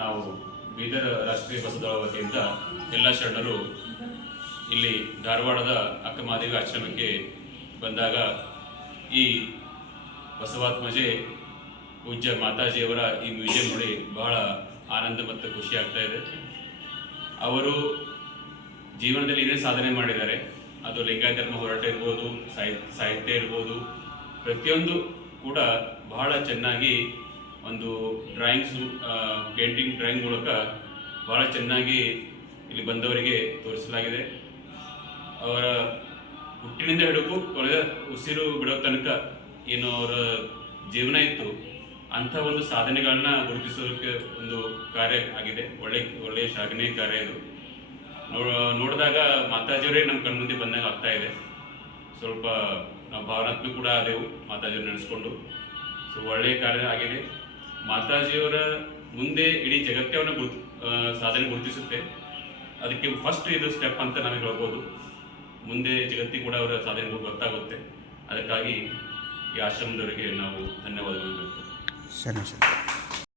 ನಾವು ಬೀದರ್ ರಾಷ್ಟ್ರೀಯ ಬಸದಳ ವತಿಯಿಂದ ಎಲ್ಲ ಶರಣರು ಇಲ್ಲಿ ಧಾರವಾಡದ ಅಕ್ಕಮಹಾದೇವಿ ಆಶ್ರಮಕ್ಕೆ ಬಂದಾಗ ಈ ಬಸವಾತ್ಮಜೆ ಪೂಜ್ಯ ಮಾತಾಜಿಯವರ ಈ ಮ್ಯೂಸಿಯಂ ನೋಡಿ ಬಹಳ ಆನಂದ ಮತ್ತು ಖುಷಿ ಆಗ್ತಾ ಇದೆ. ಅವರು ಜೀವನದಲ್ಲಿ ಏನೇ ಸಾಧನೆ ಮಾಡಿದ್ದಾರೆ, ಅದು ಲಿಂಗಾಯತ ಧರ್ಮ ಹೋರಾಟ ಇರ್ಬೋದು ಸಾಹಿತ್ಯ ಸಾಹಿತ್ಯ ಇರ್ಬೋದು, ಪ್ರತಿಯೊಂದು ಕೂಡ ಬಹಳ ಚೆನ್ನಾಗಿ ಒಂದು ಡ್ರಾಯಿಂಗ್ಸು ಪೇಂಟಿಂಗ್ ಡ್ರಾಯಿಂಗ್ ಮೂಲಕ ಬಹಳ ಚೆನ್ನಾಗಿ ಇಲ್ಲಿ ಬಂದವರಿಗೆ ತೋರಿಸಲಾಗಿದೆ. ಅವರ ಹುಟ್ಟಿನಿಂದ ಹಿಡಿದು ಕೊನೆಯ ಉಸಿರು ಬಿಡೋ ತನಕ ಏನು ಅವರ ಜೀವನ ಇತ್ತು, ಅಂಥ ಒಂದು ಸಾಧನೆಗಳನ್ನ ಗುರುತಿಸೋದಕ್ಕೆ ಒಂದು ಕಾರ್ಯ ಆಗಿದೆ. ಒಳ್ಳೆ, ಒಳ್ಳೆಯ ಶ್ಲಾಘನೀಯ ಕಾರ್ಯ ಇದು. ನೋಡಿದಾಗ ಮಾತಾಜಿಯವರೇ ನಮ್ಮ ಕಣ್ಮುಂದೆ ಬಂದಾಗ ಆಗ್ತಾ ಇದೆ. ಸ್ವಲ್ಪ ನಾವು ಭಾವನಾತ್ಮಕ ಕೂಡ ಆದೆವು ಮಾತಾಜಿಯವ್ರು ನಡೆಸ್ಕೊಂಡು ಸೊ, ಒಳ್ಳೆಯ ಕಾರ್ಯ ಆಗಿದೆ. ಮಾತಾಜಿಯವರ ಮುಂದೆ ಇಡೀ ಜಗತ್ತವನ್ನು ಗುರ್ತು ಸಾಧನೆ ಗುರುತಿಸುತ್ತೆ. ಅದಕ್ಕೆ ಫಸ್ಟ್ ಇದು ಸ್ಟೆಪ್ ಅಂತ ನಾವು ಹೇಳ್ಬೋದು. ಮುಂದೆ ಜಗತ್ತಿಗೆ ಕೂಡ ಅವರ ಸಾಧನೆ ಗೊತ್ತಾಗುತ್ತೆ. ಅದಕ್ಕಾಗಿ ಈ ಆಶ್ರಮದವರಿಗೆ ನಾವು ಧನ್ಯವಾದಗಳು ಸರಿ ಸರಿ